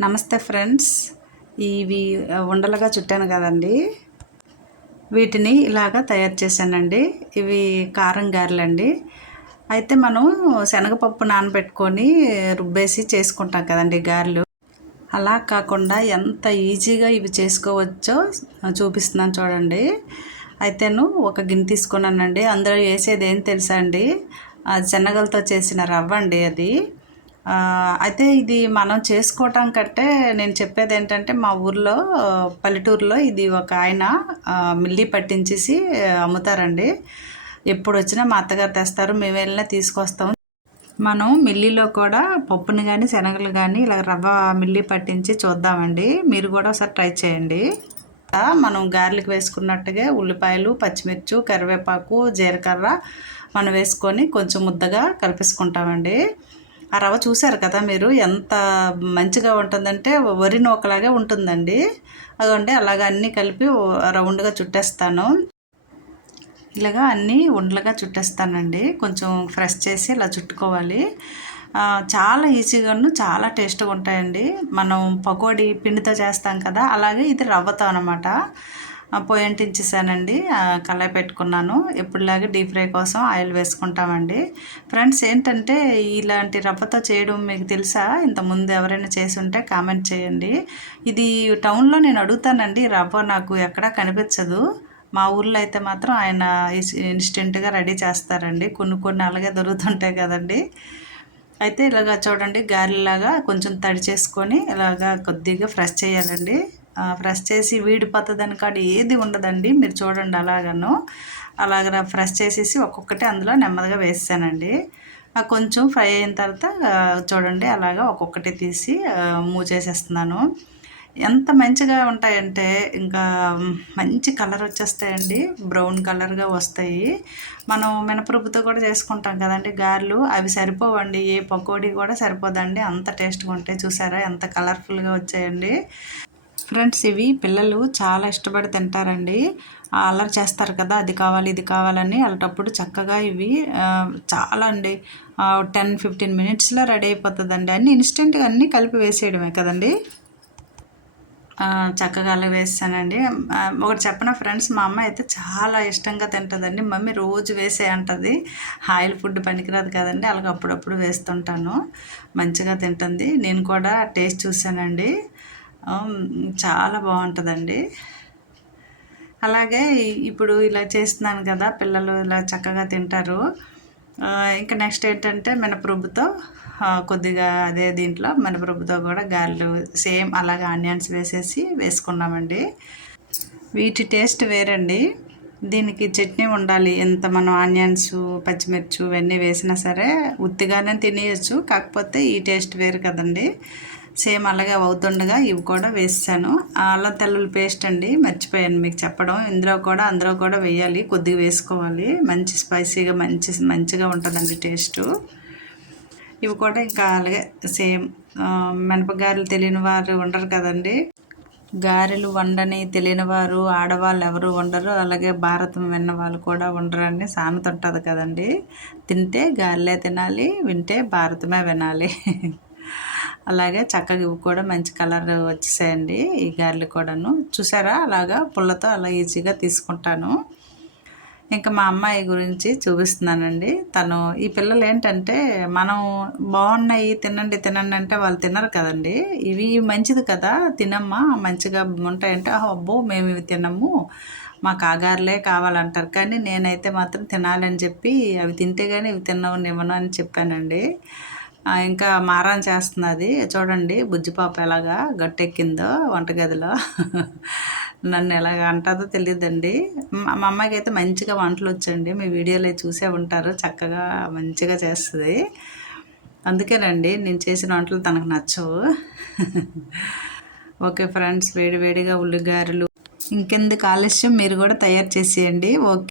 నమస్తే ఫ్రెండ్స్. ఇవి ఉండలుగా చుట్టాను కదండి. వీటిని ఇలాగా తయారు చేశానండి. ఇవి కారం గారెలండి. అయితే మనం శనగపప్పు నానబెట్టుకొని రుబ్బేసి చేసుకుంటాం కదండి గారెలు. అలా కాకుండా ఎంత ఈజీగా ఇవి చేసుకోవచ్చో చూపిస్తున్నాను చూడండి. అయితేను ఒక గిన్నె తీసుకున్నానండి. అందులో వేసేది ఏం తెలుసా అండి? శనగలతో చేసిన రవ్వ అండి అది. అయితే ఇది మనం చేసుకోవటం కంటే నేను చెప్పేది ఏంటంటే మా ఊర్లో పల్లెటూరులో ఇది ఒక ఆయన మిల్లి పట్టించేసి అమ్ముతారండి. ఎప్పుడు వచ్చినా మా అత్తగారు తెస్తారు మేము వెళ్ళినా తీసుకొస్తాం. మనం మిల్లీలో కూడా పప్పుని కానీ శనగలు కానీ ఇలా రవ్వ మిల్లి పట్టించి చూద్దామండి. మీరు కూడా ఒకసారి ట్రై చేయండి. మనం గార్లిక్ వేసుకున్నట్టుగా ఉల్లిపాయలు పచ్చిమిర్చి కరివేపాకు జీలకర్ర మనం వేసుకొని కొంచెం ముద్దగా కలిపేసుకుంటామండి. ఆ రవ్వ చూశారు కదా మీరు? ఎంత మంచిగా ఉంటుందంటే వరి నూకలాగే ఉంటుందండి. అదండి అలాగ అన్నీ కలిపి రౌండ్గా చుట్టేస్తాను. ఇలాగా అన్నీ ఉండలుగా చుట్టేస్తానండి. కొంచెం ఫ్రెష్ చేసి ఇలా చుట్టుకోవాలి. చాలా ఈజీగాను చాలా టేస్ట్గా ఉంటాయండి. మనం పకోడీ పిండితో చేస్తాం కదా అలాగే ఇది రవ్వతో అనమాట పొయ్యి అంటించేసానండి కళాయి పెట్టుకున్నాను. ఎప్పుడులాగే డీప్ ఫ్రై కోసం ఆయిల్ వేసుకుంటామండి. ఫ్రెండ్స్ ఏంటంటే ఇలాంటి రవ్వతో చేయడం మీకు తెలుసా? ఇంతకుముందు ఎవరైనా చేసి ఉంటే కామెంట్ చేయండి. ఇది టౌన్లో నేను అడుగుతానండి రవ్వ నాకు ఎక్కడా కనిపించదు. మా ఊర్లో అయితే మాత్రం ఆయన ఇన్స్టెంట్గా రెడీ చేస్తారండి. కొన్ని కొన్ని అలాగే దొరుకుతుంటాయి కదండి. అయితే ఇలాగ చూడండి గారెలాగా కొంచెం తడి చేసుకొని ఇలాగా కొద్దిగా ఫ్రెష్ చేయాలండి. ఫ్రెష్ చేసి వీడిపోతుందని కాడ ఏది ఉండదండి. మీరు చూడండి అలాగను. అలాగ ఫ్రెష్ చేసేసి ఒక్కొక్కటి అందులో నెమ్మదిగా వేసానండి కొంచెం ఫ్రై అయిన తర్వాత చూడండి అలాగా ఒక్కొక్కటి తీసి మూవ్ చేసేస్తున్నాను ఎంత మంచిగా ఉంటాయంటే ఇంకా మంచి కలర్ వచ్చేస్తాయండి. బ్రౌన్ కలర్గా వస్తాయి. మనం మినపరుపుతో కూడా చేసుకుంటాం కదండి గారెలు. అవి సరిపోవండి. ఏ పకోడీ కూడా సరిపోదండి. అంత టేస్ట్గా ఉంటాయి. చూసారా? ఎంత కలర్ఫుల్గా వచ్చాయండి. ఫ్రెండ్స్ ఇవి పిల్లలు చాలా ఇష్టపడి తింటారండి. అల్లరి చేస్తారు కదా అది కావాలి ఇది కావాలని. అలాంటప్పుడు చక్కగా ఇవి చాలా అండి. టెన్ ఫిఫ్టీన్ మినిట్స్లో రెడీ అయిపోతుందండి. అన్నీ ఇన్స్టెంట్గా అన్నీ కలిపి వేసేయడమే కదండి. చక్కగా అలా వేసానండి ఒకటి చెప్పిన ఫ్రెండ్స్ మా అమ్మ అయితే చాలా ఇష్టంగా తింటుందండి. మమ్మీ రోజు వేసే అంటుంది. ఆయిల్ ఫుడ్ పనికిరాదు కదండి. అలాగ అప్పుడప్పుడు వేస్తుంటాను. మంచిగా తింటుంది. నేను కూడా టేస్ట్ చూసానండి చాలా బాగుంటుందండి. అలాగే ఇప్పుడు ఇలా చేస్తున్నాను కదా పిల్లలు ఇలా చక్కగా తింటారు. ఇంకా నెక్స్ట్ ఏంటంటే మినప్రభుతో కొద్దిగా అదే దీంట్లో మినపరుబ్బుతో కూడా గారెలు సేమ్ అలాగే ఆనియన్స్ వేసేసి వేసుకున్నామండి. వీటి టేస్ట్ వేరండి. దీనికి చట్నీ ఉండాలి. ఎంత మనం ఆనియన్స్ పచ్చిమిర్చి ఇవన్నీ వేసినా సరే ఉత్తిగానే తినేయచ్చు. కాకపోతే ఈ టేస్ట్ వేరు కదండి. సేమ్ అలాగే అవుతుండగా ఇవి కూడా వేసాను అల్లం తెల్లుల పేస్ట్ అండి మర్చిపోయాను మీకు చెప్పడం. ఇందులో కూడా అందులో కూడా వేయాలి కొద్దిగా వేసుకోవాలి. మంచి స్పైసీగా మంచి మంచిగా ఉంటుందండి టేస్టు. ఇవి కూడా ఇంకా అలాగే సేమ్ మినపగారెలు తెలియని వారు ఉండరు కదండి. గారెలు వండని తెలియని వారు ఆడవాళ్ళు ఎవరు ఉండరు. అలాగే భారతం విన్న వాళ్ళు కూడా ఉండరని సామెత ఉంటుంది కదండి. తింటే గారెలే తినాలి వింటే భారతమే వినాలి. అలాగే చక్కగా ఇవి కూడా మంచి కలర్ వచ్చేసాయండి ఈ గారెలు కూడాను. చూసారా? అలాగా పుల్లతో అలా ఈజీగా తీసుకుంటాను. ఇంకా మా అమ్మాయి గురించి చూపిస్తున్నానండి. తను ఈ పిల్లలు ఏంటంటే మనం బాగున్నాయి తినండి తినండి అంటే వాళ్ళు తినరు కదండి. ఇవి మంచిది కదా తినమ్మా మంచిగా ఉంటాయంటే అబ్బో మేము ఇవి తినము. మాకు ఆగారులే కావాలంటారు. కానీ నేనైతే మాత్రం తినాలని చెప్పి అవి తింటే కానీ ఇవి తిన్నావు ఇవ్వను అని చెప్పానండి. ఇంకా మారాన్ చేస్తున్నది. చూడండి బుజ్జిపాప ఎలాగా గట్టెక్కిందో వంటగదిలో. నన్ను ఎలాగ అంటుందో తెలియదండి. మా అమ్మాయికి అయితే మంచిగా వంటలు వచ్చండి మీ వీడియోలో చూసే ఉంటారు. చక్కగా మంచిగా చేస్తుంది. అందుకేనండి నేను చేసిన వంటలు తనకు నచ్చవు. ఓకే ఫ్రెండ్స్ వేడి వేడిగా ఉల్లిగారెలు. ఇంకెందుకు ఆలస్యం? మీరు కూడా తయారు చేసేయండి. ఓకే.